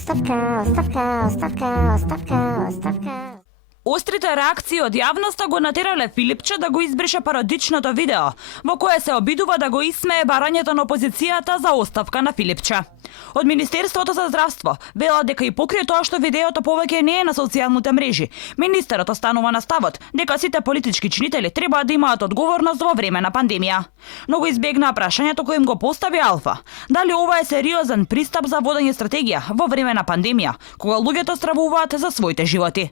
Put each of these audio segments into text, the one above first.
Оставка, оставка, оставка, оставка, оставка. Острите реакции од јавноста го натерале Филипче да го избрише пародичното видео, во кое се обидува да го исмее барањето на опозицијата за оставка на Филипче. Од Министерството за здравство велат дека и покрај тоа што видеото повеќе не е на социјалните мрежи, министерот останува на ставот дека сите политички чинители треба да имаат одговорност во време на пандемија. Но го избегнаа прашањето кој им го постави Алфа. Дали ова е сериозен пристап за водење стратегија во време на пандемија, кога луѓето стравуваат за своите животи?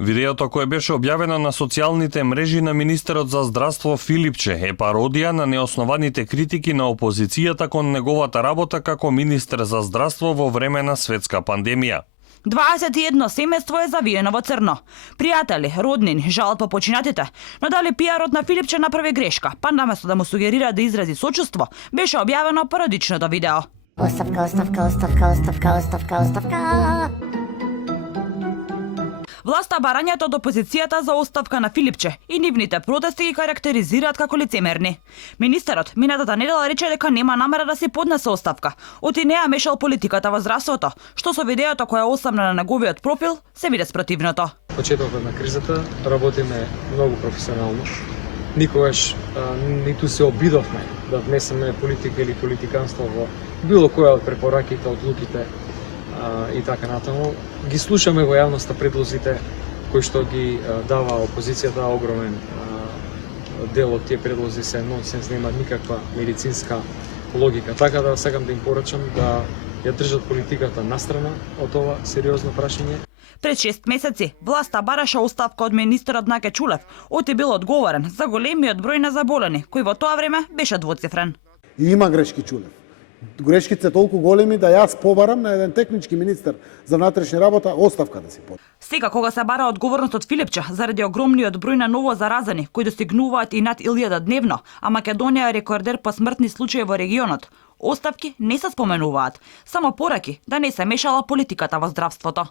Видеото кое беше објавено на социјалните мрежи на министерот за здравство Филипче е пародија на неоснованите критики на опозицијата кон неговата работа како министер за здравство во време на светска пандемија. 21 семејство е завиено во црно. Пријатели, роднини жалат по починатите, но дали пиарот на Филипче направи грешка, па наместо да му сугерира да изрази сочувство, беше објавено пародичното видео. Оставка, оставка, оставка, оставка, оставка, оставка. Власта барањето од опозицијата за оставка на Филипче и нивните протести ги карактеризираат како лицемерни. Министерот минатата недела рече дека нема намера да си поднесе оставка, оти не ја мешал политиката во здравството, што со видеото кое е оставено на неговиот профил се виде спротивното. Почетокот на кризата работиме многу професионално. Никогаш ниту се обидовме да внесеме политика или политиканство во било која од препораките, одлуките и така натаму. Ги слушаме во јавноста предлозите кои што ги дава опозицијата, огромен дел од тие предлози се нонсенс, нема никаква медицинска логика. Така да сакам да им порачам да ја држат политиката настрана од ова сериозно прашање. Пред 6 месеци власта бараше оставка од министерот Наке Чулев, оти бил одговорен за големиот број на заболени, кој во тоа време беше двоцифрен. И има грешки Чулев. Грешките се толку големи да јас побарам на еден технички министер за внатрешни работа оставка да си подаде. Сега кога се бара одговорност од Филипче заради огромниот број на ново заразени кои достигнуваат и над 1000 дневно, а Македонија е рекордер по смртни случаи во регионот, оставки не се споменуваат, само пораки да не се мешала политиката во здравството.